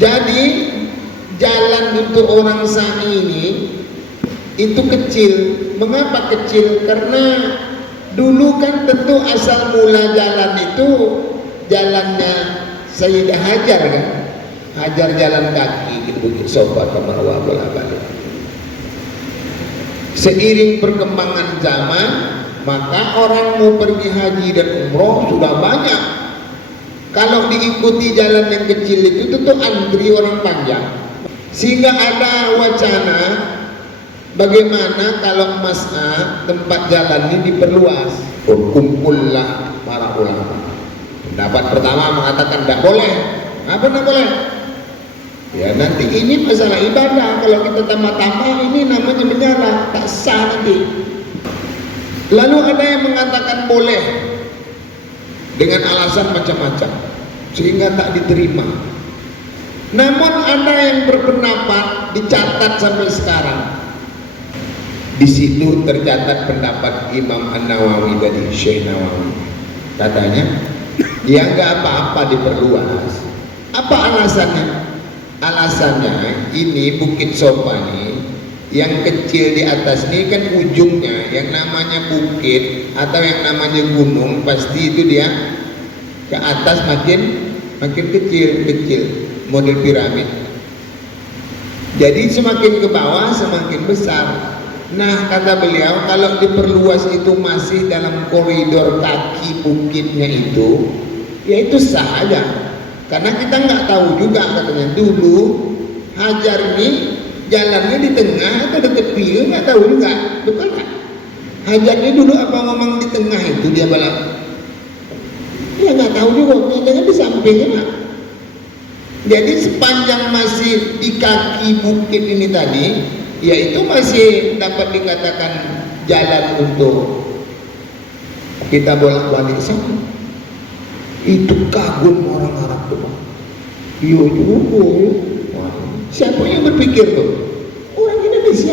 Jadi jalan untuk orang Sani ini itu kecil. Mengapa kecil? Karena dulu kan tentu asal mula jalan itu jalannya Sayyidah Hajar kan. Hajar jalan kaki di Bukit Sofa ke Marwah bolak-balik. Seiring perkembangan zaman, maka orang mau pergi haji dan umroh sudah banyak. Kalau diikuti jalan yang kecil itu tentu antri orang panjang. Sehingga ada wacana bagaimana kalau mas'ah tempat jalan ini diperluas. Berkumpullah para ulama. Pendapat pertama mengatakan tidak boleh. Apa tidak boleh? Ya nanti ini masalah ibadah. Kalau kita tambah-tambah ini namanya menyala, tak sah nanti. Lalu ada yang mengatakan boleh dengan alasan macam-macam sehingga tak diterima. Namun ada yang berpendapat, dicatat sampai sekarang. Di situ tercatat pendapat Imam An-Nawawi dari Syekh Nawawi. Katanya, ya nggak apa-apa diperluas. Apa alasannya? Alasannya ini Bukit Sofa ini yang kecil di atas ini kan ujungnya yang namanya bukit atau yang namanya gunung pasti itu dia ke atas makin kecil model piramid. Jadi semakin ke bawah semakin besar. Nah kata beliau kalau diperluas itu masih dalam koridor kaki bukitnya itu, ya itu sah aja. Karena kita nggak tahu juga katanya dulu Hajar ini jalannya di tengah atau dekat pinggir nggak tahu juga, betul nggak? Hajarnya dulu apa ngomong di tengah itu dia balik? Ya nggak tahu juga, jangan di sampingnya nggak. Jadi sepanjang masih di kaki bukit ini tadi, ya itu masih dapat dikatakan jalan untuk kita bolak-balik sana. Itu kagum orang Arab tuh. Iya juga. Siapa yang berpikir tuh? Orang Indonesia.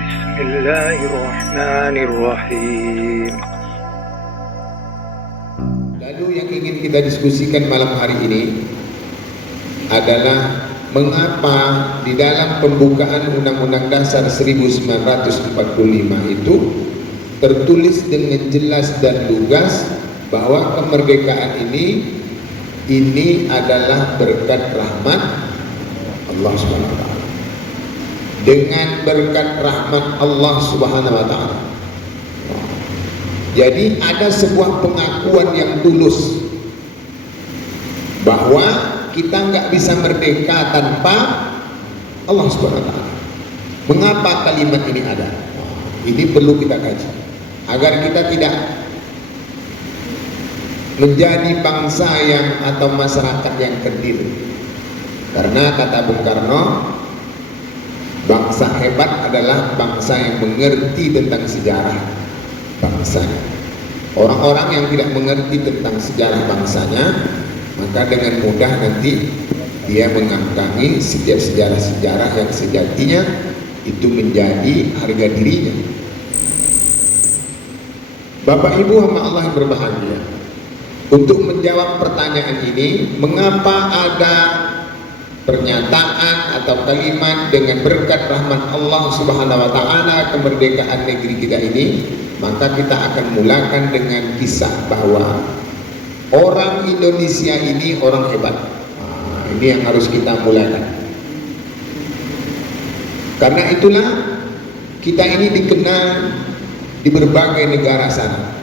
Bismillahirrahmanirrahim. Lalu yang ingin kita diskusikan malam hari ini adalah mengapa di dalam pembukaan Undang-Undang Dasar 1945 itu tertulis dengan jelas dan lugas bahwa kemerdekaan ini adalah berkat rahmat Allah Subhanahu wa taala. Dengan berkat rahmat Allah Subhanahu wa taala. Jadi ada sebuah pengakuan yang tulus bahwa kita nggak bisa merdeka tanpa Allah Subhanahu wa taala. Mengapa kalimat ini ada? Ini perlu kita kaji agar kita tidak menjadi bangsa yang atau masyarakat yang kerdil. Karena kata Bung Karno, bangsa hebat adalah bangsa yang mengerti tentang sejarah bangsanya. Orang-orang yang tidak mengerti tentang sejarah bangsanya, maka dengan mudah nanti dia mengangkangi setiap sejarah-sejarah yang sejatinya itu menjadi harga dirinya. Bapak Ibu hamba Allah yang berbahagia, untuk menjawab pertanyaan ini, mengapa ada pernyataan atau kalimat dengan berkat rahmat Allah Subhanahu wa taala kemerdekaan negeri kita ini, maka kita akan mulakan dengan kisah bahwa orang Indonesia ini orang hebat. Ini yang harus kita mulakan. Karena itulah kita ini dikenal di berbagai negara sana.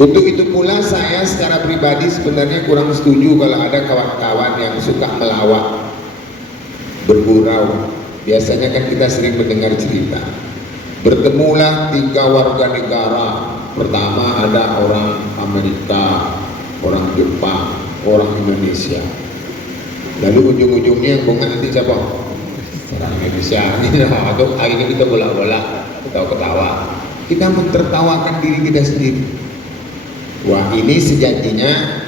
Untuk itu pula saya secara pribadi sebenarnya kurang setuju kalau ada kawan-kawan yang suka melawak, bergurau. Biasanya kan kita sering mendengar cerita, bertemulah 3 warga negara. Pertama ada orang Amerika, orang Jepang, orang Indonesia. Lalu ujung-ujungnya yang bunga nanti siapa? Orang Indonesia. Atau hari ini kita bola-bola, ketawa-ketawa. Kita mentertawakan diri kita sendiri. Wah, ini sejatinya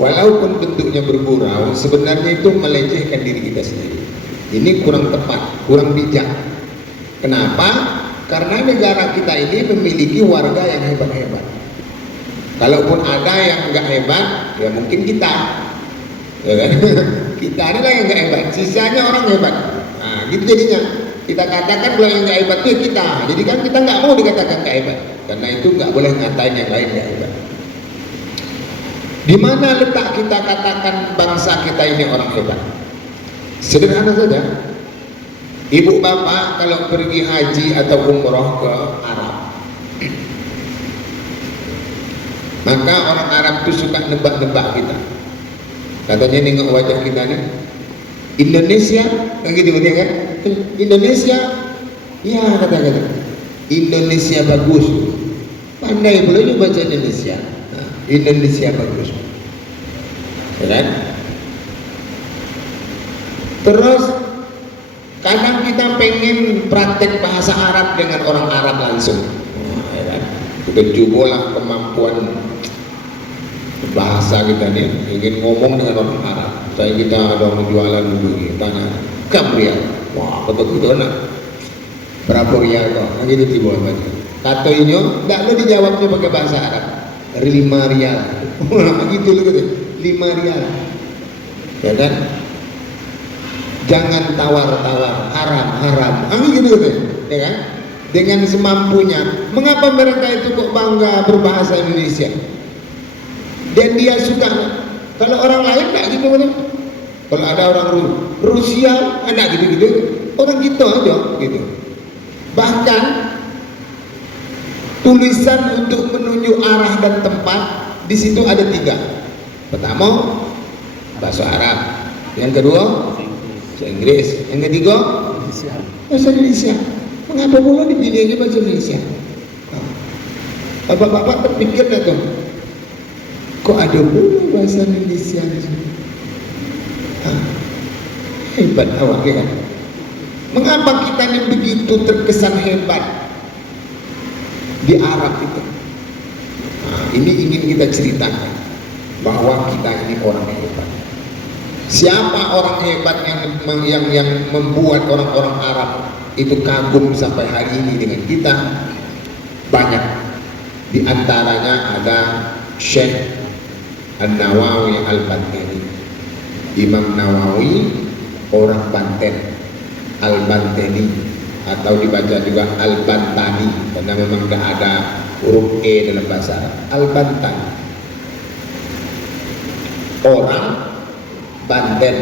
walaupun bentuknya bergurau, sebenarnya itu melecehkan diri kita sendiri. Ini kurang tepat, kurang bijak. Kenapa? Karena negara kita ini memiliki warga yang hebat-hebat. Kalaupun ada yang enggak hebat, ya mungkin kita. ya kan? Kita inilah yang nggak hebat, sisanya orang hebat. Nah, gitu jadinya. Kita katakan kalau yang nggak hebat itu kita. Jadi kan kita nggak mau dikatakan nggak hebat, karena itu nggak boleh ngatain yang lain nggak hebat. Di mana letak kita katakan bangsa kita ini orang hebat? Sederhana saja. Ibu bapak kalau pergi haji atau umroh ke Arab, maka orang Arab itu suka nebak-nebak kita. Katanya nengok wajah kita nih, Indonesia, kan gitu kan? Indonesia, ya kata-kata Indonesia bagus, pandai pula juga baca Indonesia. Nah, Indonesia bagus, ya kan? Terus kadang kita pengen praktek bahasa Arab dengan orang Arab langsung, ya kan? Kita cobalah kemampuan bahasa kita nih, ingin ngomong dengan orang Arab. Saya kita ada orang jualan begini, tanya, "Kam rial?" Wah, betul gitu nak. Berapa rial kok? Lagi di tiba baca. Kata ini, enggak lo dijawabnya pakai bahasa Arab. 5 rial. Gitu loh gitu. 5 rial. Ya kan? Jangan tawar-tawar, haram. Gitu gitu. Ya kan? Dengan semampunya. Mengapa mereka itu kok bangga berbahasa Indonesia? Dan dia suka. Kalau orang lain enggak gitu kan? Kalau ada orang Rusia, enggak gitu-gitu. Orang gitu aja gitu. Bahkan tulisan untuk menunjuk arah dan tempat di situ ada 3. Pertama bahasa Arab, yang kedua bahasa Inggris, yang ketiga bahasa Indonesia. Mengapa pula dipilihnya bahasa Indonesia? Bapak-bapak terpikir dah tuh, kok ada pula bahasa Indonesia di sini? Hebat awak ya kan? Mengapa kita ini begitu terkesan hebat di Arab itu? Nah, ini ingin kita ceritakan bahwa kita ini orang hebat. Siapa orang hebat yang membuat orang-orang Arab itu kagum sampai hari ini dengan kita? Banyak. Di antaranya ada Syekh An-Nawawi Al-Bantani. Imam Nawawi orang Banten, Al-Bantani, atau dibaca juga Al-Bantani karena memang tidak ada huruf E dalam bahasa Arab. Al-Bantani orang Banten.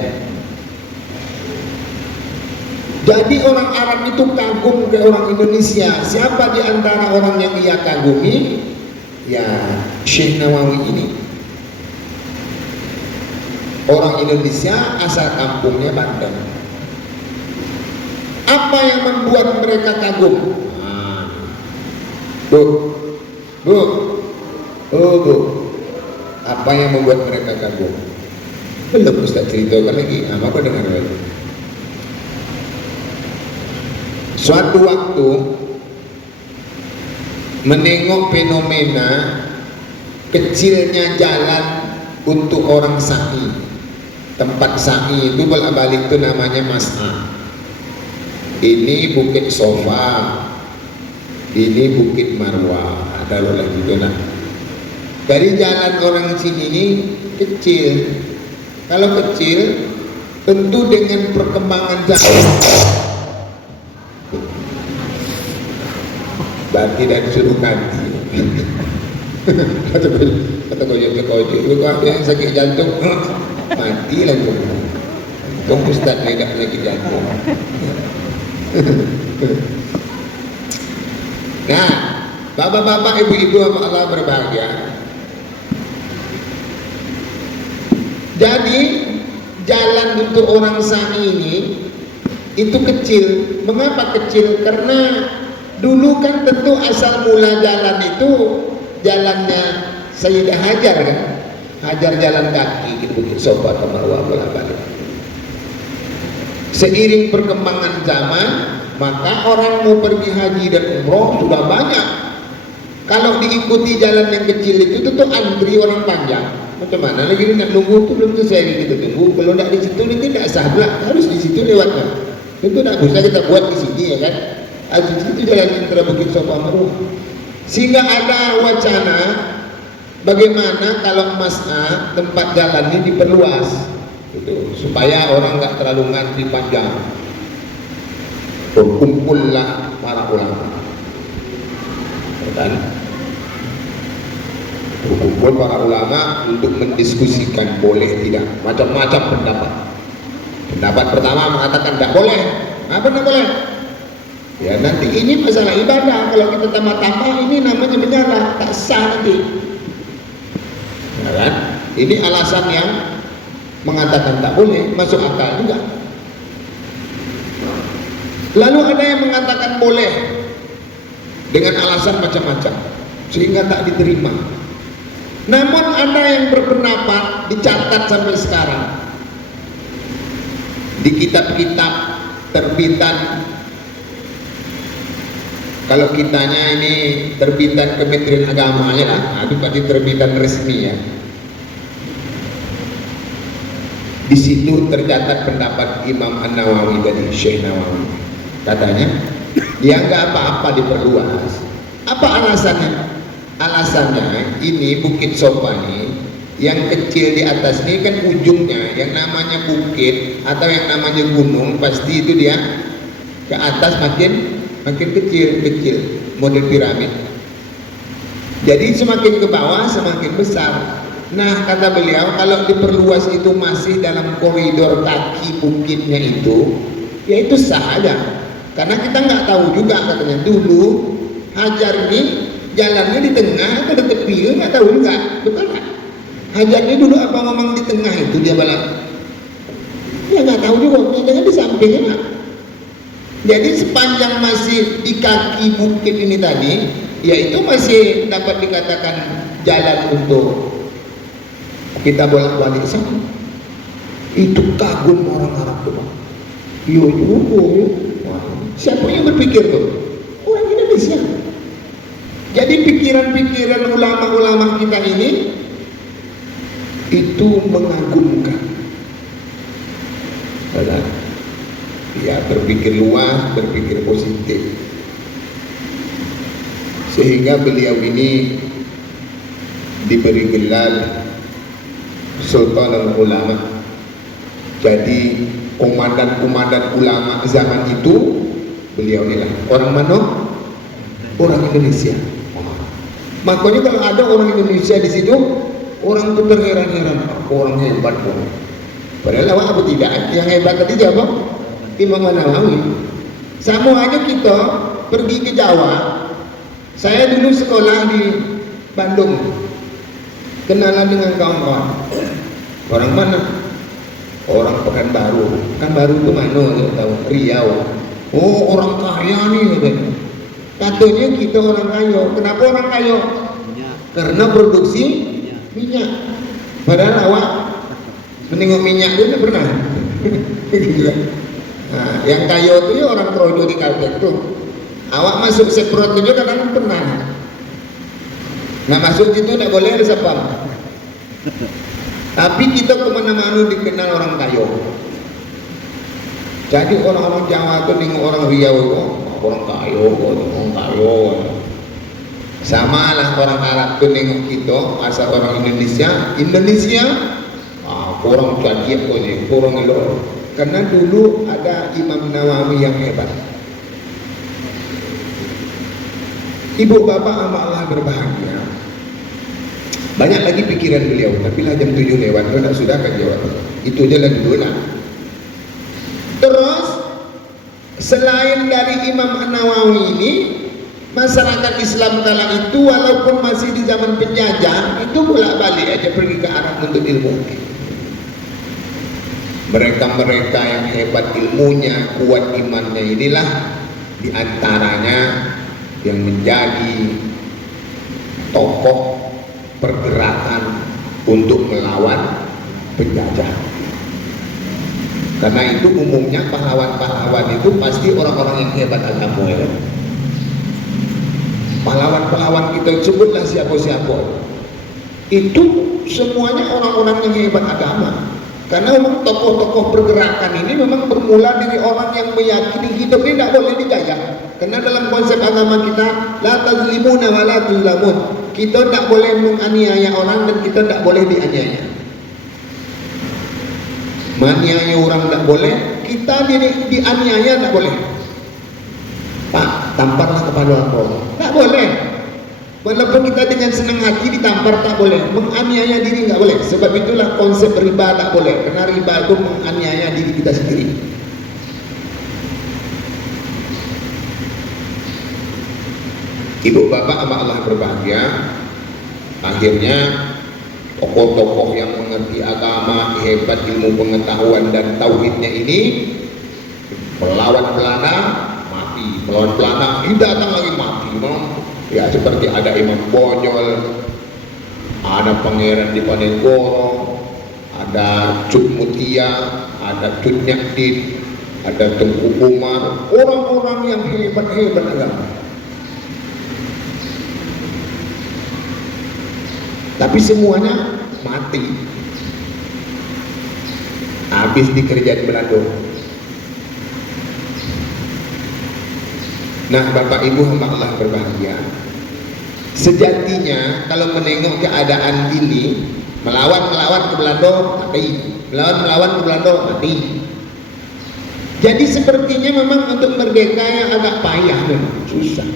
Jadi orang Arab itu kagum ke orang Indonesia. Siapa di antara orang yang ia kagumi? Ya Syekh Nawawi ini. Orang Indonesia asal kampungnya Banten. Apa yang membuat mereka kagum? Bu. Apa yang membuat mereka kagum? Belum Ustaz ceritakan lagi. Maka dengar lagi. Suatu waktu menengok fenomena kecilnya jalan untuk orang sa'i. Tempat sa'i itu bolak-balik itu namanya mas'a. Ini Bukit Sofa, ini Bukit Marwah, ada lo lagi itu nah. Dari jalan orang sini ini kecil. Kalau kecil, tentu dengan perkembangan zaman. Berarti dan suruh ganti. Kata koyo, lu kok yang sakit jantung, mati lah tuh. Kau Ustaz tidak sakit jantung. Nah, bapak-bapak, ibu-ibu Allah berbahagia. Jadi jalan untuk orang sa'i ini itu kecil. Mengapa kecil? Karena dulu kan tentu asal mula jalan itu jalannya Sayyidah Hajar kan, Hajar jalan kaki gitu, Bukit Sofa ke Marwah bolak-balik. Seiring perkembangan zaman, maka orang mau pergi haji dan umroh sudah banyak. Kalau diikuti jalan yang kecil itu tuh antri orang panjang. Macam mana lagi nak nunggu tuh belum selesai kita tunggu. Kalau tidak di situ nanti tidak sah pula, harus di situ lewatnya. Tentu tidak bisa kita buat di sini ya kan. Di situ jalan antara Bukit Sofa Marwah. Sehingga ada wacana bagaimana kalau mas'a tempat jalan ini diperluas. itu supaya orang nggak terlalu ngantri panjang. Berkumpullah para ulama, dan berkumpul para ulama untuk mendiskusikan boleh tidak, macam-macam pendapat. Pendapat pertama mengatakan tidak boleh. Apa tidak boleh? Ya nanti ini masalah ibadah, kalau kita tambah-tambah ini namanya menyala, tak sah nanti. Ya kan? Ini alasan yang mengatakan tak boleh, masuk akal juga. Lalu ada yang mengatakan boleh dengan alasan macam-macam sehingga tak diterima. Namun ada yang berpendapat, dicatat sampai sekarang di kitab-kitab terbitan, kalau kitanya ini terbitan Kementerian Agama ya, itu pasti terbitan resmi ya. Di situ tercatat pendapat Imam An-Nawawi dari Syekh Nawawi. Katanya dia nggak apa-apa diperluas. Apa alasannya? Alasannya ini Bukit Sofa ini yang kecil di atas ini kan ujungnya yang namanya bukit atau yang namanya gunung, pasti itu dia ke atas makin kecil model piramid. Jadi semakin ke bawah semakin besar. Nah kata beliau kalau diperluas itu masih dalam koridor kaki bukitnya itu, ya itu sah aja. Karena kita nggak tahu juga, katanya dulu Hajar ini jalannya di tengah atau di tepi, nggak tahu juga, betul nggak? Hajarnya dulu apa memang di tengah itu dia balap? Ya nggak tahu juga, jangan di sampingnya. Jadi sepanjang masih di kaki bukit ini tadi, ya itu masih dapat dikatakan jalan untuk kita bolak-balik sana. Itu kagum orang Arab tuh, Pak. Yo. Siapa yang berpikir tuh? Orang Indonesia. Jadi pikiran-pikiran ulama-ulama kita ini itu mengagumkan. Ya berpikir luas, berpikir positif. Sehingga beliau ini diberi gelar Sultanul Ulama. Jadi komandan-komandan ulama zaman itu beliau inilah. Orang mana? Orang Indonesia. Makanya kalau ada orang Indonesia di situ, orang itu terheran-heran, orang hebat pun. Padahal apa tidak? Yang hebat tadi siapa? Imam Nawawi. Sama aja kita pergi ke Jawa. Saya dulu sekolah di Bandung, kenalan dengan kawan-kawan. Orang mana? Orang Pekanbaru. Pekanbaru itu mana? Tahu? Riau. Oh orang kaya nih katanya. Katanya kita orang kaya. Kenapa orang kaya? Karena produksi minyak. Padahal awak menengok minyak itu pernah. Nah, yang kaya itu ya orang Projo di Kaltek tuh. Awak masuk Seprot itu kadang pernah. Nah masuk itu tidak boleh ada sapam. Tapi kita kemana-mana dikenal orang kaya. Jadi orang-orang Jawa itu nengok orang Riau itu orang kaya, sama lah orang Arab itu nengok kita asal orang Indonesia, orang jadi orang elok. Karena dulu ada Imam Nawawi yang hebat. Ibu bapak amatlah berbahagia. Banyak lagi pikiran beliau, tapi lah jam 7 lewat, sudah kan jawab. Itu aja lah dulu lah. Terus selain dari Imam An-Nawawi ini, masyarakat Islam kala itu walaupun masih di zaman penjajah itu bolak-balik aja pergi ke Arab untuk ilmu. Mereka-mereka yang hebat ilmunya, kuat imannya inilah diantaranya yang menjadi tokoh pergerakan untuk melawan penjajah. Karena itu umumnya pahlawan-pahlawan itu pasti orang-orang yang hebat agama ya. Pahlawan-pahlawan kita sebutlah siapa-siapa, itu semuanya orang-orang yang hebat agama. Karena memang tokoh-tokoh pergerakan ini memang bermula dari orang yang meyakini hidup ini tidak boleh dijajah. Karena dalam konsep agama kita, la tazlimuna wa la tuzlamun. Kita tidak boleh menganiaya orang dan kita tidak boleh dianiaya. Maniaya orang tak boleh, kita dianiaya tak boleh. Pak, tamparlah kepada Allah, tak boleh. Walaupun kita dengan senang hati ditampar tak boleh, menganiaya diri nggak boleh. Sebab itulah konsep riba tak boleh, karena riba itu menganiaya diri kita sendiri. Ibu bapak sama Allah berbahagia, akhirnya tokoh-tokoh yang mengerti agama, hebat ilmu pengetahuan dan tauhidnya ini melawan Belanda, mati. Melawan Belanda, datang lagi mati. Ya seperti ada Imam Bonyol, ada Pangeran Diponegoro, ada Cut Mutia, ada Cut Nyakdin, ada Tengku Umar, orang-orang yang hebat-hebat agama. Tapi semuanya mati, habis dikerjain Belanda. Nah, Bapak Ibu hamba Allah berbahagia, sejatinya kalau menengok keadaan ini, melawan ke Belanda mati, melawan ke Belanda mati. Jadi sepertinya memang untuk merdeka yang agak payah, memang susah.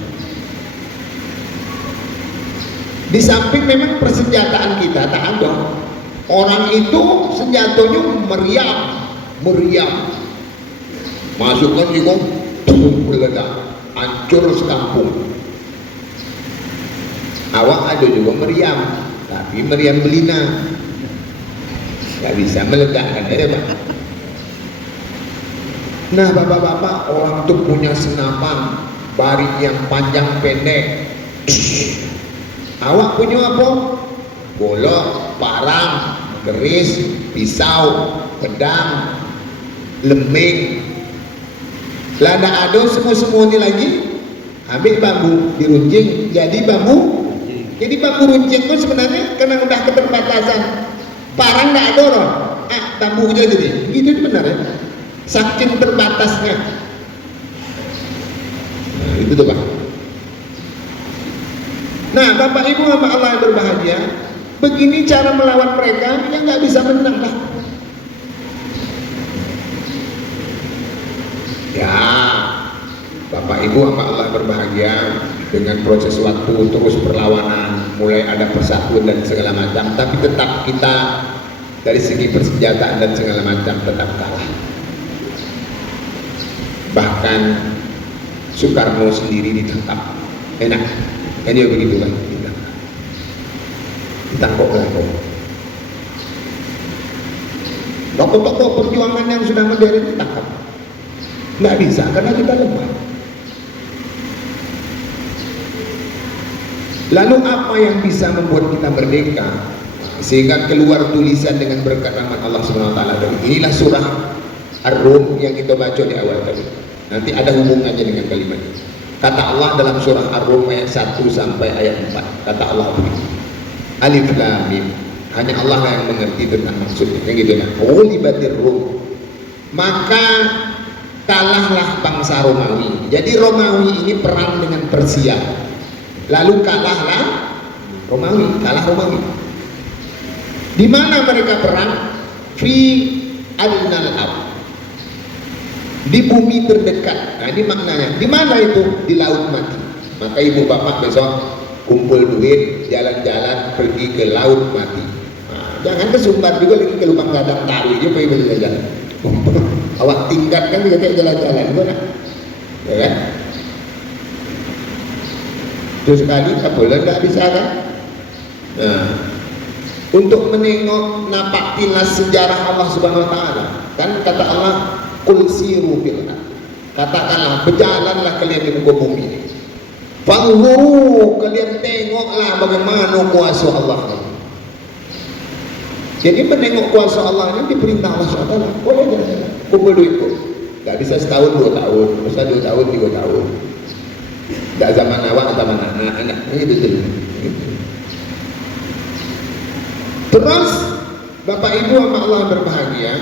Di samping memang persenjataan kita tak ada. Orang itu senjatanya meriam, masukkan juga meledak, hancur sekampung. Awak ada juga meriam, tapi meriam belina, nggak bisa meledakkan, ada Pak. Nah bapak-bapak, orang tuh punya senapan, barik yang panjang pendek. Awak punya apa? Golok, parang, keris, pisau, pedang, lembing. Lah ada semua ini lagi. Ambil bambu, diruncing jadi bambu. Jadi bambu runcing itu sebenarnya karena udah keterbatasan. Parang nggak ada orang. Bambu aja jadi. Gitu benar ya. Saking terbatasnya. Nah, itu tuh Pak. Nah, Bapak Ibu hamba Allah yang berbahagia, begini cara melawan mereka yang nggak bisa menang lah. Ya, Bapak Ibu hamba Allah berbahagia, dengan proses waktu terus perlawanan, mulai ada persatuan dan segala macam, tapi tetap kita dari segi persenjataan dan segala macam tetap kalah. Bahkan Soekarno sendiri ditangkap. Enak. Kan dia begitu kan, ditangkap lagi. Tokoh-tokoh perjuangan yang sudah modern ditangkap, nggak bisa karena kita lemah. Lalu apa yang bisa membuat kita merdeka sehingga keluar tulisan dengan berkat rahmat Allah SWT? Inilah surah Ar-Rum yang kita baca di awal tadi. Nanti ada hubungannya dengan kalimat ini. Kata Allah dalam surah Ar-Rum ayat 1 sampai ayat 4. Kata Allah begini, Alif Lam Mim, hanya Allah yang mengerti tentang maksudnya. Yang gitu nah. Ghulibatir Rum, maka kalahlah bangsa Romawi. Jadi Romawi ini perang dengan Persia. Lalu kalahlah Romawi, kalah Romawi. Di mana mereka perang? Fi adnal ardh, di bumi terdekat. Nah ini maknanya. Di mana itu? Di laut mati. Maka ibu bapak besok kumpul duit, jalan-jalan pergi ke laut mati. Nah, jangan ke Sumbar juga lagi ke Lubang Gadang Tawi aja pergi jalan-jalan. Awak tingkatkan juga kayak jalan-jalan, gimana? Ya kan? Terus sekali tak boleh, tak bisa kan? Nah, untuk menengok napak tilas sejarah Allah Subhanahu Wa Taala, kan kata Allah, Qul siru fil ardh, katakanlah berjalanlah kalian di muka bumi ini. Fanzuru, kalian tengoklah bagaimana kuasa Allah. Jadi menengok kuasa Allah ini diperintah Allah SWT. Boleh jalan-jalan, kumpul duit kok. Gak bisa setahun 2 tahun, bisa 2 tahun 3 tahun. Gak zaman awak, zaman anak-anak gitu. Terus Bapak Ibu sama Allah berbahagia.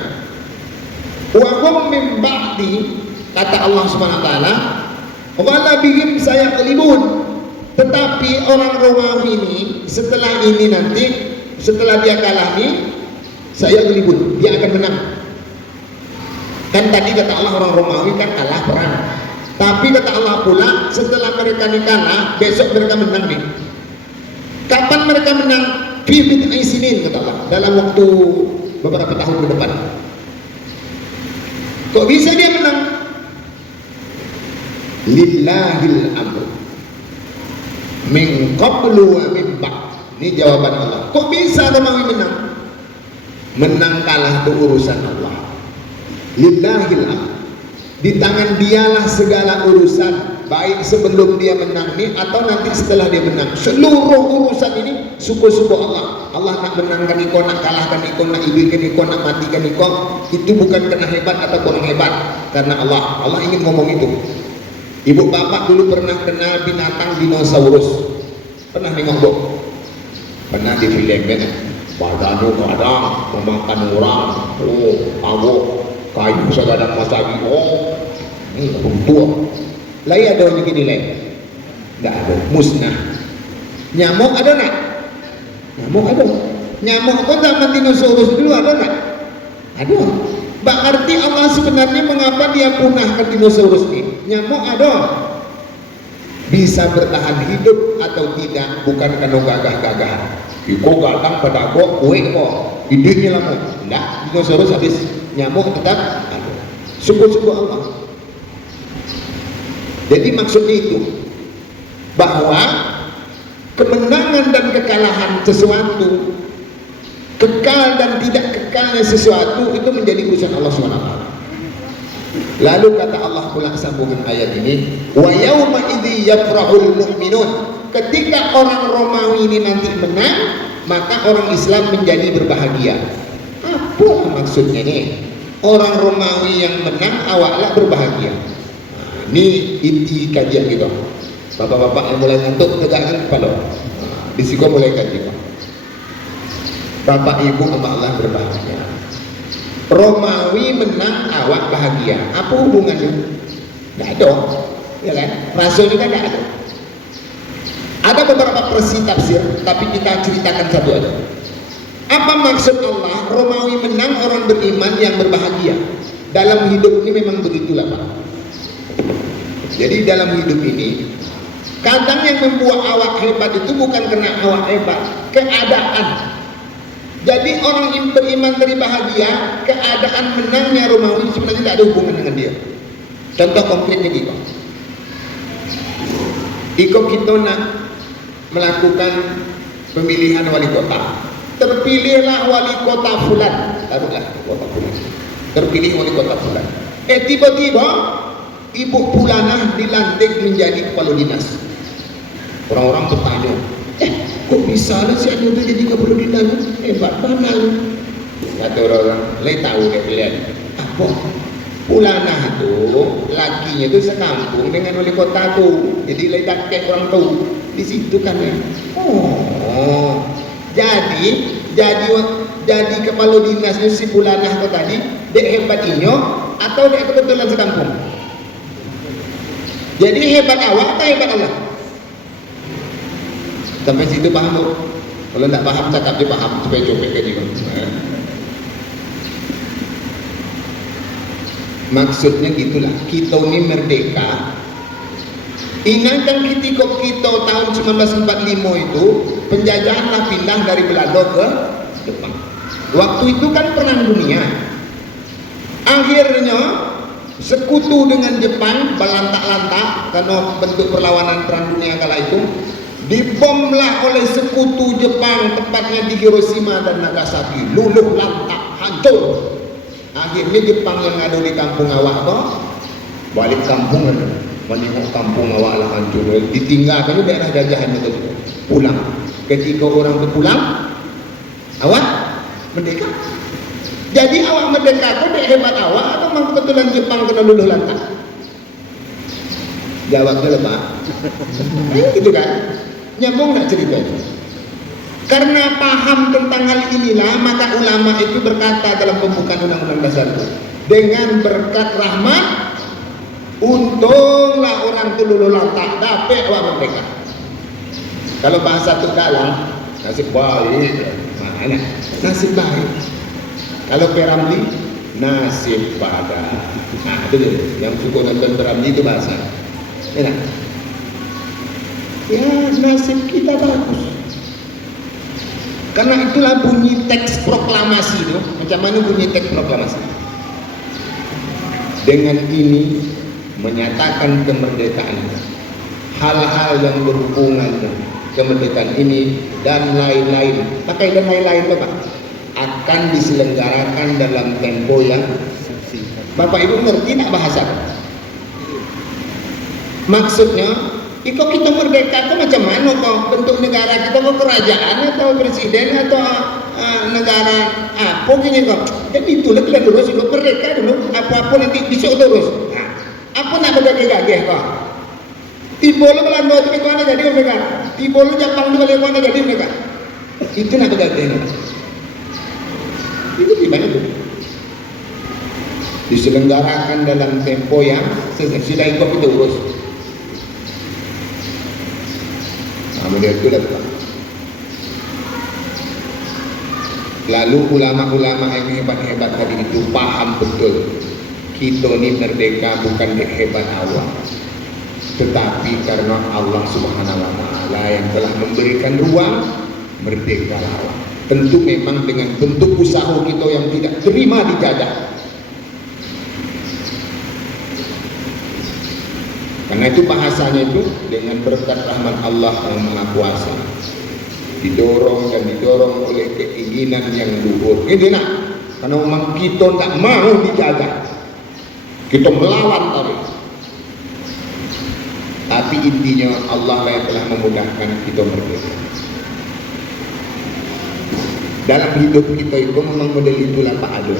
Wa hum min ba'di, kata Allah Subhanahu wa taala, wala bihim sayaqlibun, tetapi orang Romawi ini setelah ini nanti, setelah dia kalah nih, sayaqlibun, dia akan menang. Kan tadi kata Allah orang Romawi kan kalah perang. Tapi kata Allah pula setelah mereka kalah, besok mereka menang nih. Kapan mereka menang? Fi bid'i sinin kata Allah, dalam waktu beberapa tahun ke depan. Kok bisa dia menang? Lillahil amr min qablu wa min ba'd. Ini jawaban Allah. Kok bisa Romawi menang? Menang kalah itu urusan Allah. Lillahil amr. Di tangan dialah segala urusan, baik sebelum dia menang nih atau nanti setelah dia menang. Seluruh urusan ini suku-suku Allah. Allah nak menangkan iko, nak kalahkan iko, nak ibilkan iko, nak matikan iko. Itu bukan karena hebat atau kurang hebat, karena Allah. Allah ingin ngomong itu. Ibu bapak dulu pernah kenal binatang dinosaurus? Pernah nengok bu? Pernah di film kan? Badannya kadang memakan orang. Oh, awok kayu segadang masagi. Oh, runtuh. Lai ada yang gini lai? Nggak ada, musnah. Nyamuk ada nak? Nyamuk ada. Nyamuk pun zaman dinosaurus dulu ada nak? Ada. Berarti Allah sebenarnya mengapa dia punahkan dinosaurus ini? Nyamuk ada. Bisa bertahan hidup atau tidak bukan karena gagah-gagahan. Iko gadang pada gua kue kok. Hidupnya lama. Enggak, dinosaurus habis. Nyamuk tetap ada. Suku-suku Allah. Jadi maksudnya itu bahwa kemenangan dan kekalahan sesuatu, kekal dan tidak kekalnya sesuatu itu menjadi urusan Allah SWT. Lalu kata Allah pula sambungan ayat ini, wa yauma idzi yafrahul mu'minun. Ketika orang Romawi ini nanti menang, maka orang Islam menjadi berbahagia. Apa maksudnya nih? Orang Romawi yang menang awaklah berbahagia. Ini inti kajian kita. Bapak-bapak yang mulai ngantuk tegakkan kepala. Di sini mulai kaji. Bapak ibu sama Allah berbahagia. Romawi menang awak bahagia. Apa hubungannya? Tidak ada, ya kan? Rasulnya kan tidak ada. Ada beberapa versi tafsir, tapi kita ceritakan satu aja. Apa maksud Allah Romawi menang orang beriman yang berbahagia? Dalam hidup ini memang begitulah Pak. Jadi dalam hidup ini kadang yang membuat awak hebat itu bukan karena awak hebat, keadaan. Jadi orang yang beriman dari bahagia, keadaan menangnya Romawi sebenarnya tidak ada hubungan dengan dia. Contoh konkretnya gitu. Iko kita nak melakukan pemilihan wali kota. Terpilihlah wali kota fulan. Taruhlah kota fulan. Terpilih wali kota fulan. Tiba-tiba Ibu Pulanah dilantik menjadi kepala dinas. Orang-orang bertanya, kok bisa lah si Anu itu jadi kepala dinas? Hebat banget. Kata orang-orang, lai tahu deh kalian. Apa? Pulanah itu, lakinya itu sekampung dengan wali kota tuh. Jadi lai tak kayak orang tahu. Di situ kan ya. Oh, jadi kepala dinasnya si Pulanah kau tadi, dek hebat inyo atau dek kebetulan sekampung? Jadi hebat awak atau hebat Allah? Sampai situ paham bu? Kalau tidak paham cakap dia paham supaya copek kaji. Maksudnya gitulah. Kita ini merdeka. Ingatkan ketika kita tahun 1945 itu penjajahanlah pindah dari Belanda ke Jepang. Waktu itu kan perang dunia. Akhirnya sekutu dengan Jepang belantak-lantak karena bentuk perlawanan perang dunia kala itu, dibomlah oleh sekutu Jepang tepatnya di Hiroshima dan Nagasaki, luluh lantak, hancur. Akhirnya Jepang yang ada di kampung awak toh balik kampung kan, menengok kampung awak lah hancur, ditinggalkan daerah jajahan itu pulang. Ketika orang itu pulang, awak merdeka. Jadi awak merdeka itu dek hebat awak atau memang kebetulan Jepang kena luluh lantak? Jawabnya lepas. Gitu kan? Nyambung nggak ceritanya? Karena paham tentang hal inilah maka ulama itu berkata dalam pembukaan Undang-Undang Dasar itu, dengan berkat rahmat untunglah orang itu luluh lantak dapat awak merdeka. Kalau bahasa Tegalang, nasib baik. Mana? Nasib baik. Kalau Peramli, nasib pada. Nah itu tuh, yang suka nonton drama itu bahasa. Ya, ya nasib kita bagus. Karena itulah bunyi teks proklamasi itu. Macam mana bunyi teks proklamasi? Dengan ini menyatakan kemerdekaan, hal-hal yang berhubungan dengan kemerdekaan ini dan lain-lain, pakai dan lain-lain Bapak, akan diselenggarakan dalam tempo yang Bapak Ibu ngerti tak bahasa? Maksudnya kok kita merdeka itu macam mana kok bentuk negara kita, kok kerajaan atau presiden atau negara apa gini kok. Jadi itulah kita dulu sebelum merdeka dulu apa-apa nanti bisa terus. Nah, apa nak bergagih-gagih kok? Tiba lu Belanda itu kemana jadi mereka? Tiba lu Jepang itu kemana jadi mereka? Itu nak bergagih. Itu gimana tuh? Diselenggarakan dalam tempo yang sudah ikut itu urus. Kemudian itu datang. Lalu ulama-ulama yang hebat-hebat tadi itu paham betul, kita ini merdeka bukan hebat Allah, tetapi karena Allah Subhanahu wa Ta'ala yang telah memberikan ruang merdeka Allah. Tentu memang dengan bentuk usaha kita yang tidak terima dijajah. Karena itu bahasanya itu dengan berkat rahmat Allah yang Maha Kuasa, didorong dan didorong oleh keinginan yang luhur. Ini nak, karena memang kita tak mau dijajah, kita melawan tadi. Tapi intinya Allah lah yang telah memudahkan kita merdeka. Dalam hidup kita itu memang model itulah Pak Ado.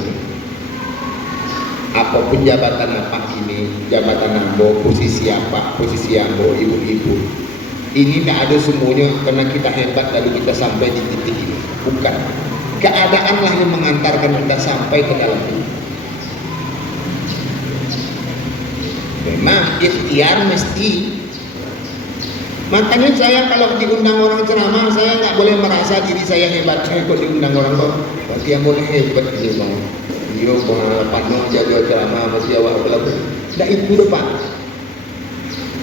Apapun jabatan apa ini, jabatan ambo, posisi apa, posisi ambo, ibu-ibu, ini tidak ada semuanya karena kita hebat lalu kita sampai di titik ini. Bukan, keadaanlah yang mengantarkan kita sampai ke dalam ini. Memang ikhtiar mesti. Makanya saya kalau diundang orang ceramah, saya nggak boleh merasa diri saya hebat. Saya kok diundang orang kok, berarti yang boleh hebat ini bang. Yo pano jaga ceramah masih awak belum. Dah itu tu Pak.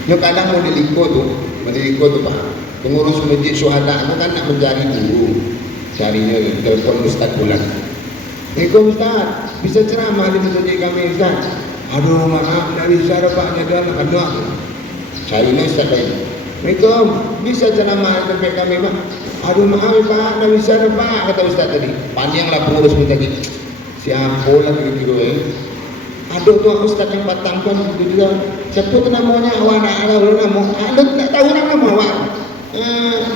Yo kadang modeliko tu Pak. Pengurus masjid syuhada tu kan nak mencari guru. Carinya telepon Ustaz bulan. Ustaz, bisa ceramah di masjid kami Ustaz? Aduh maaf, tak bisa Pak, ada anak-anak. Carinya Ustaz lain. Assalamualaikum, bisa ceramah di tempat kami Pak? Aduh maaf Pak, tak bisa Pak, kata Ustaz tadi. Panjanglah pengurus tadi. Siapa lagi gitu Aduh tuh Ustaz yang batang kan gitu juga. Siapa tu namanya awak nak tahu nama? Ada tak tahu nama awak?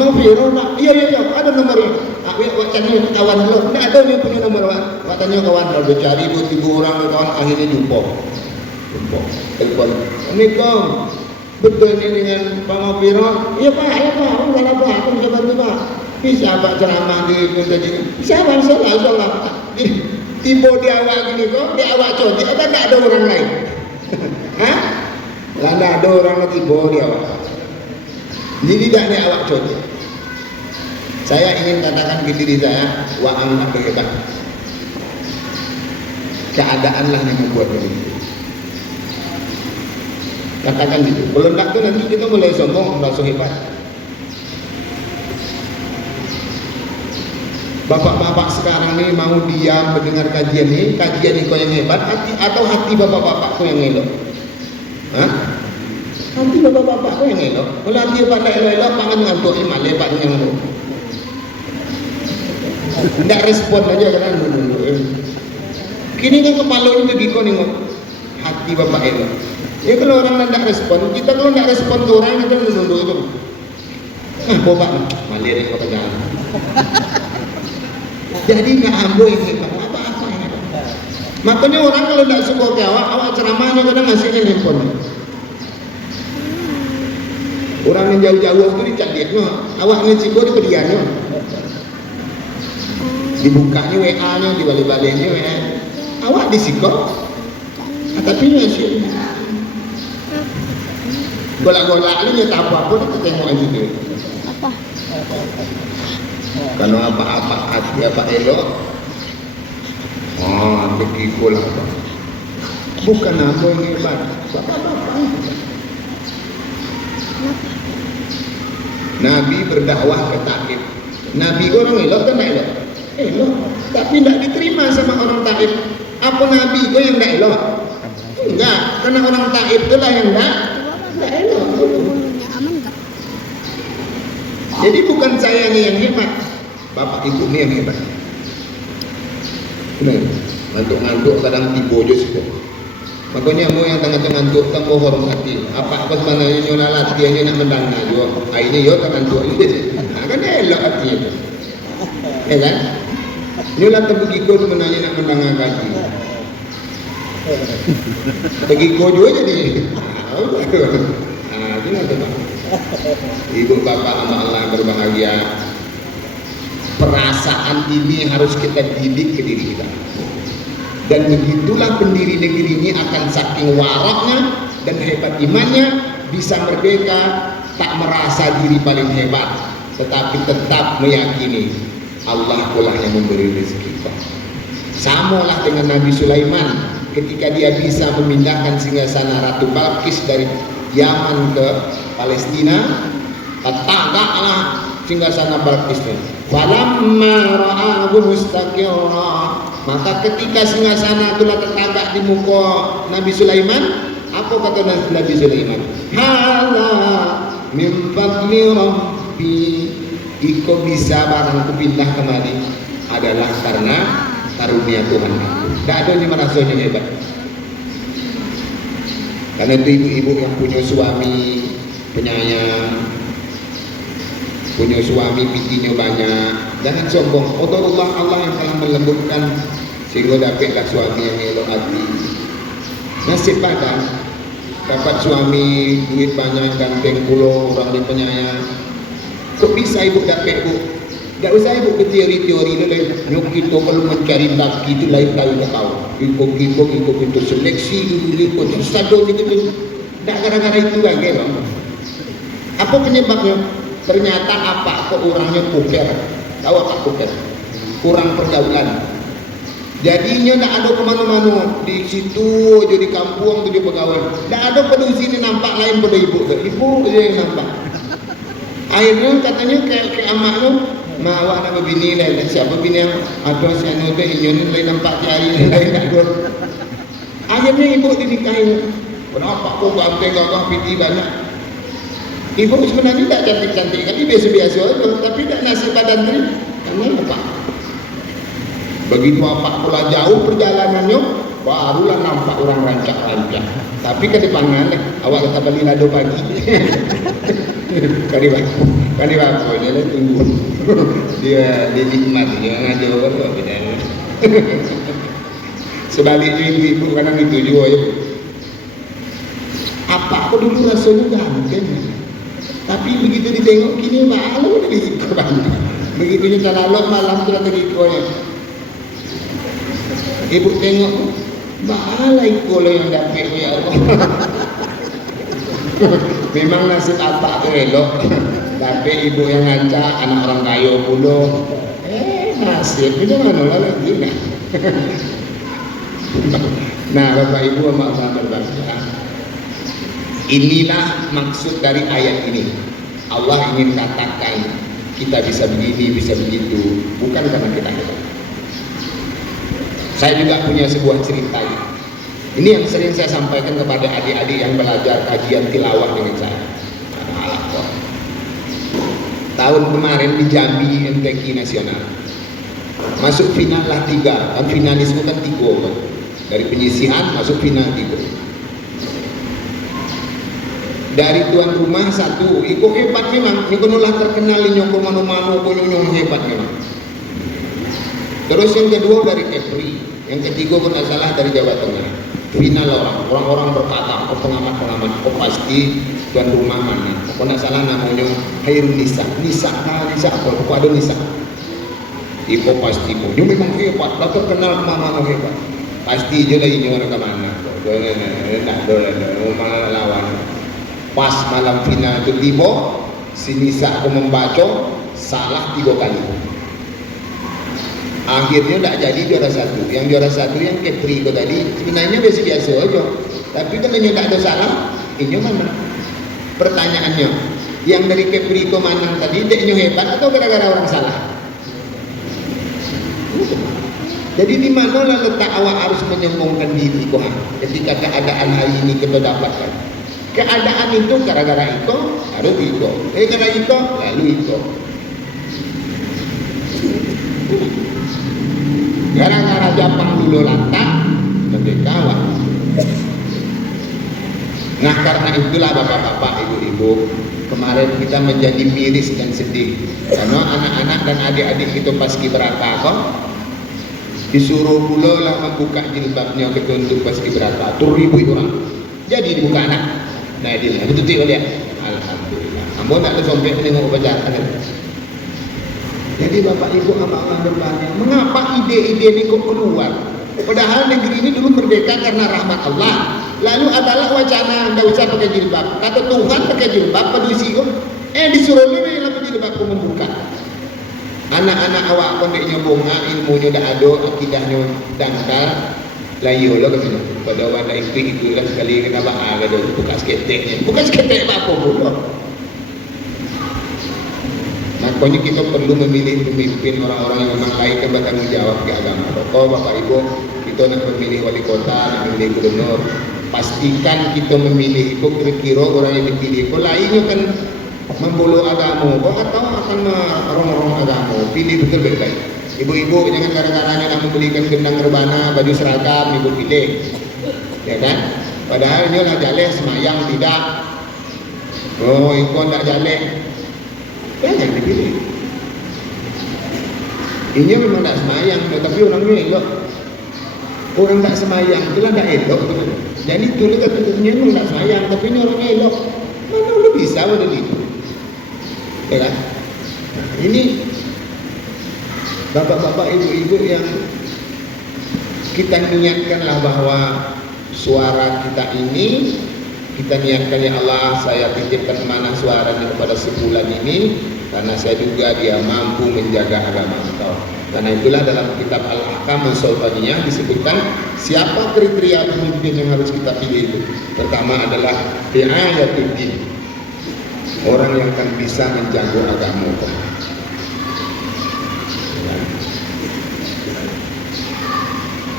Noviro nak? Iya ada nomornya. Awak cari kawan lo. Tak ada yang punya nomor awak. Awak tanya kawan lo. Cari 2-3 orang kawan akhirnya jumpa. Telepon. Assalamualaikum. Betul ini dengan Pak Noviro? Iya Pak. Bukan apa. Aku bisa bantu Pak. Bisa Pak ceramah di tadi. Bisa Pak. Insyaallah. Tiba di awak gini kok, di awak coba, ada tak ada orang lain? Hah? Lah tak ada orang tiba di awak. Jadi tak ada awak coba. Saya ingin katakan ke diri saya, wa anta hebat. Keadaanlah yang membuat begitu. Katakan gitu. Kalau tak tu nanti kita mulai sombong, merasa hebat. Bapak-bapak sekarang ni mau diam mendengar kajian ni kau yang hebat atau hati bapak-bapak kau yang elok? Hah? Hati bapak-bapak kau yang elok. Kalau hati bapak tak elok, pangan ngantuk iman lepak dengan lu. Tak respon aja kan dulu. Kini kan kepala itu giko ni hati bapak elok. Ya kalau orang tak respon, kita kalau tak respon ke orang kita dulu itu. Bapak malir kau jalan. Jadi nggak ambo yang hebat apa-apa yang hebat. Makanya orang kalau tidak suka ke awak ceramahnya kadang ngasihnya handphone. Orang yang jauh-jauh itu dicadiknya, awaknya ciko di pediannya, dibukanya WA-nya, dibalik-baliknya WA. Awak disiko, tapi ngasih. Golak-golak ini nyata apa-apa kita tengok aja tu. Apa? Kalau apa-apa hati apa elok Begitu lah. Bukan aku yang hebat, bapak-bapak. Nabi berdakwah ke Taif. Nabi orang elok kan elok? Elok, tapi tidak diterima sama orang Taif. Apa Nabi kau yang tidak elok? Enggak, karena orang Taif itulah yang tidak elok. Jadi bukan saya nih yang hebat, bapak ibu nih yang hebat. Ngantuk-ngantuk kadang tibo aja sih. Makanya mau yang ngantuk kamu hormati. Apa sebenarnya nyola latihannya nak mendana juga. Ini yo ngantuk aja. Kan elok artinya. Ya kan? Nyola begitu sebenarnya nak mendana gaji. Begitu juga jadi. Itu nanti Pak. Ibu bapak sama Allah berbahagia. Perasaan ini harus kita didik ke diri kita. Dan begitulah pendiri negeri ini akan saking waraknya dan hebat imannya, bisa merdeka, tak merasa diri paling hebat, tetapi tetap meyakini Allah pula yang memberi rezeki. Samalah dengan Nabi Sulaiman ketika dia bisa memindahkan singgasana Ratu Balqis dari Yaman ke Palestina, tegaklah singgasana Balqisnya. Falamma ra'ahu mustaqirra, maka ketika singgasana itulah tertagak di muka Nabi Sulaiman, apa kata Nabi Sulaiman? Hala min fadli rabbi, iko bisa barangku pindah kembali adalah karena karunia Tuhan aku. Tidak ada yang merasanya hebat. Karena itu ibu-ibu yang punya suami penyayang, punya suami pitinya banyak, jangan sombong. Allah yang telah melembutkan sehingga dapatlah suami yang elok hati. Nasib badan dapat suami duit banyak, ganteng pulau, orang dia penyayang. Kok bisa ibu dapat bu? Tak usah ibu ke teori-teori itu lain. Nyok kita kalau mencari laki itu lain-lain tak tahu. Ikut seleksi dulu, ikut stadion itu. Tak gara-gara itu lagi loh. Apa penyebabnya? Ternyata apa kok orangnya kuker. Tahu apa kuker? Kurang pergaulan. Jadinya tak ada kemana-mana. Di situ aja di kampung tu dia pegawai. Tak ada pada sini nampak lain pada ibu. Ibu aja yang nampak. Akhirnya katanya kayak amaknya, awak nak bini lain. Siapa bini yang ada si anu tu inyon lain nampak cari lain tak ada. Akhirnya ibu dinikahin. Kenapa kok ganteng-gagah piti banyak? Ibu sebenarnya tak cantik-cantik, tapi biasa-biasa aja, tapi tak nasib badan diri. Karena apa? Begitu apa pula jauh perjalanannya, barulah nampak orang rancak-rancak. Tapi ke depannya, awak kata beli lado pagi. Kali apa? Dia tunggu. Dia nikmat, dia ngajak orang beda. Sebaliknya ibu-ibu kadang itu juga ya. Apa aku dulu rasanya ganteng. Tapi begitu ditengok kini malu lagi banyak. Begitu kita lalu malam sudah lagi konya. Ibu tengok balai kola yang dapat ya Allah. Memang nasib apa tu elok. Tapi ibu yang ngancak anak orang kaya pula. Nasib itu mana lagi nah. Nah bapak ibu sama berbangsa. Inilah maksud dari ayat ini. Allah ingin katakan kita bisa begini, bisa begitu, bukan karena kita hebat. Saya juga punya sebuah cerita. Ini yang sering saya sampaikan kepada adik-adik yang belajar kajian tilawah dengan saya. Tahun kemarin di Jambi MTQ Nasional masuk final lah 3, kan finalisme kan 3 kan? Dari penyisihan masuk final 3. Dari tuan rumah 1, ikut hebat memang. Ini konolah terkenal ini nyokor mano-mano, nyokor hebat memang. Terus yang kedua dari Kepri, yang ketiga pun salah dari Jawa Tengah. Final orang-orang berkata, oh pengamat-pengamat, oh pasti tuan rumah mana. Oh tidak salah namanya Hairun Nisa, apa? Kok ada Nisa? Iko pasti, dia memang hebat, dah terkenal kemana-mana hebat. Pasti je lah ini orang kemana. Tidak ada malah lawan. Pas malam final itu tiba, si Nisa aku membaca salah 3 kali. Akhirnya tidak jadi juara satu. Yang juara satu yang Caprico tadi sebenarnya biasa-biasa aja. Tapi kan tidak ada salah. Ini mana? Pertanyaannya, yang dari Caprico Manang tadi deknya hebat atau gara-gara orang salah? Jadi di mana letak awak harus menyombongkan diri kau? Ketika keadaan hari ini kita dapatkan. Keadaan itu gara-gara itu harus itu. Gara itu lalu itu. Gara-gara Jepang dulu lantak, merdeka awak. Nah karena itulah bapak-bapak, ibu-ibu, kemarin kita menjadi miris dan sedih karena anak-anak dan adik-adik itu paskibraka kok disuruh pula lah membuka jilbabnya untuk paskibraka, tur ribu orang. Jadi dibuka anak. Nah dia betul dia. Alhamdulillah. Ambo nak sompet tengok upacara. Jadi bapak ibu abang bertanya, mengapa ide-ide ini kok keluar? Padahal negeri ini dulu merdeka karena rahmat Allah. Lalu adalah wacana tidak usah pakai jilbab. Kata Tuhan pakai jilbab, pedusi kok. Disuruh ini yang pakai jilbab kok membuka. Anak-anak awak kondeknya bunga, ilmunya dah ada, akidahnya dangkal. Layu lah katanya. Pada wadah itu lah sekali kenapa ada buka sketeknya. Bukan sketek apa pun. Makanya kita perlu memilih pemimpin orang-orang yang memang layak dan bertanggung jawab ke agama. Kalau bapak ibu kita nak memilih wali kota, nak memilih gubernur, pastikan kita memilih itu kira-kira orang yang dipilih itu lainnya kan membolo agama atau akan merong-rong agama. Pilih betul baik-baik. Ibu-ibu jangan gara-garanya nak membelikan gendang rebana, baju seragam, ibu pilih, ya kan? Padahal ini lah jaleh semayang tidak. Oh, ikon tak jaleh. Jangan dipilih. Ini memang tak semayang, tapi orangnya elok. Orang tak semayang itulah tak elok. Jadi itulah ketutupannya memang tak semayang, tapi ini orangnya elok. Mana udah bisa pada itu, ya kan? Ini bapak-bapak, ibu-ibu yang kita niatkanlah bahwa suara kita ini kita niatkan, ya Allah saya titipkan mana suaranya kepada sebulan ini karena saya juga dia mampu menjaga agama engkau. Karena itulah dalam kitab Al-Ahkam Sultaniyah disebutkan siapa kriteria pemimpin yang harus kita pilih itu. Pertama adalah ri'ayatuddin, orang yang akan bisa menjaga agama.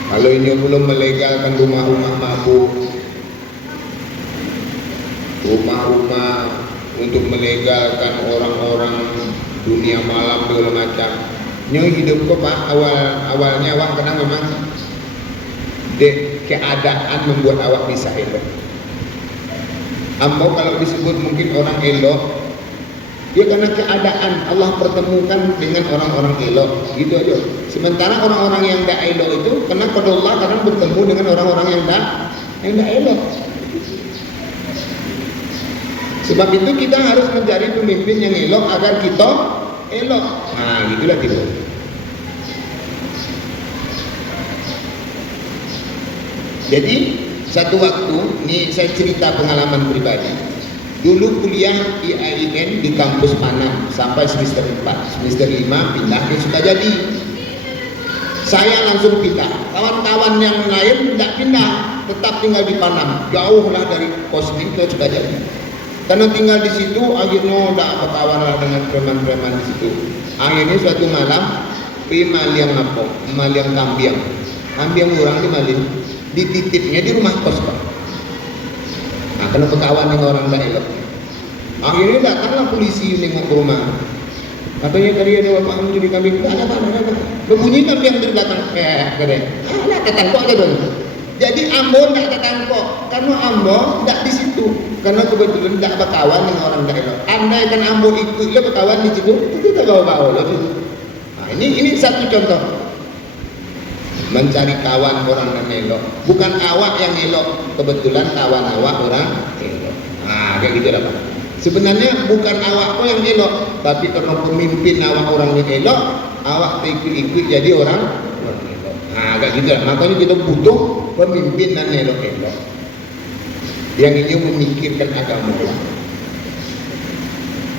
Kalau ini belum melegalkan rumah-rumah mabuk, rumah-rumah untuk melegalkan orang-orang dunia malam segala macam. Nyo hidup kok pak awalnya awak karena memang keadaan membuat awak bisa elok. Ambo kalau disebut mungkin orang elok, ya karena keadaan Allah pertemukan dengan orang-orang elok, gitu aja. Sementara orang-orang yang tidak elok itu karena pada Allah kadang bertemu dengan orang-orang yang tidak elok. Sebab itu kita harus mencari pemimpin yang elok agar kita elok. Nah, gitulah gitu. Jadi satu waktu, ini saya cerita pengalaman pribadi. Dulu kuliah IAIN di kampus Panam sampai semester 4, semester 5 pindah ke Sukajadi. Saya langsung pindah. Kawan-kawan yang lain tidak pindah, tetap tinggal di Panam. Jauhlah dari Kosmin ke Sukajadi. Karena tinggal di situ akhirnya tidak apa kawan lah dengan preman-preman di situ. Akhirnya suatu malam pergi maliang apa? Maliang kambiang. Kambiang orang di maling. Dititipnya di rumah kos pak. Nah, kena berkawan dengan orang tak elok. Akhirnya datanglah polisi nengok ke rumah. Katanya tadi ada bapak mencuri kambing. Ada apa? Berbunyi kambiang dari belakang. Katanya. Ada ketangkok aja dong. Jadi Ambo tidak ketangkok karena Ambo tidak di situ. Karena kebetulan tidak berkawan dengan orang tak elok. Andai kan Ambo ikutlah berkawan di situ, itu kita bawa-bawa loh. Nah, ini satu contoh. Mencari kawan orang yang elok. Bukan awak yang elok, kebetulan kawan awak orang elok. Nah, kayak gitu lah Pak. Sebenarnya bukan awak kok yang elok, tapi karena pemimpin awak orang yang elok, awak ikut-ikut jadi orang elok. Nah, kayak gitu lah. Makanya kita butuh pemimpin yang elok-elok. Yang ini memikirkan agama.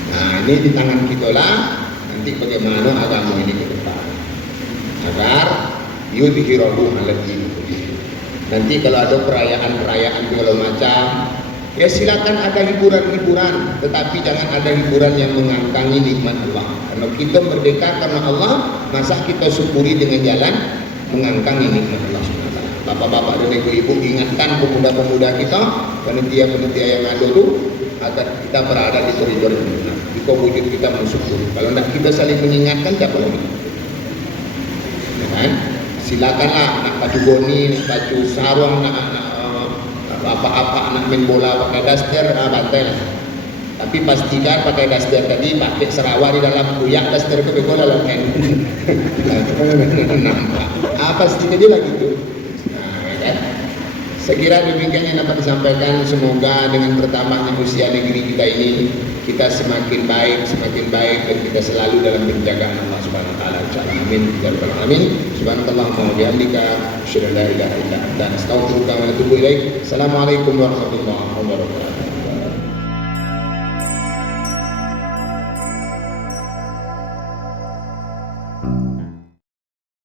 Nah, ini di tangan kita lah. Nanti bagaimana agama ini ke depan. agar yudhirahu 'ala din. Nanti kalau ada perayaan-perayaan segala macam, ya silakan ada hiburan-hiburan, tetapi jangan ada hiburan yang mengangkangi nikmat Allah. Kalau kita merdeka karena Allah, masa kita syukuri dengan jalan mengangkangi nikmat Allah SWT. Bapak-bapak dan ibu-ibu, ingatkan pemuda-pemuda kita, panitia-panitia yang ada itu, agar kita berada di koridor ini. Jika wujud kita mensyukuri. Kalau tidak kita saling mengingatkan, siapa lagi? Ya kan? Silakanlah nak baju goni, nak baju sarung, nak apa-apa, nak main bola pakai daster, bantai lah. Tapi pastikan pakai daster tadi pakai serawar di dalam kuyak, daster ke bego dalam hand. Nampak. Pastikan dia lagi itu. Saya kira demikian yang dapat disampaikan. Semoga dengan bertambahnya usia negeri kita ini, kita semakin baik dan kita selalu dalam penjagaan Allah Subhanahu wa taala. Insyaallah, amin ya rabbal alamin. Subhanakallahumma wa bihamdika, asyhadu an la ilaha illa anta, astaghfiruka wa atubu ilaik. Assalamualaikum warahmatullahi wabarakatuh.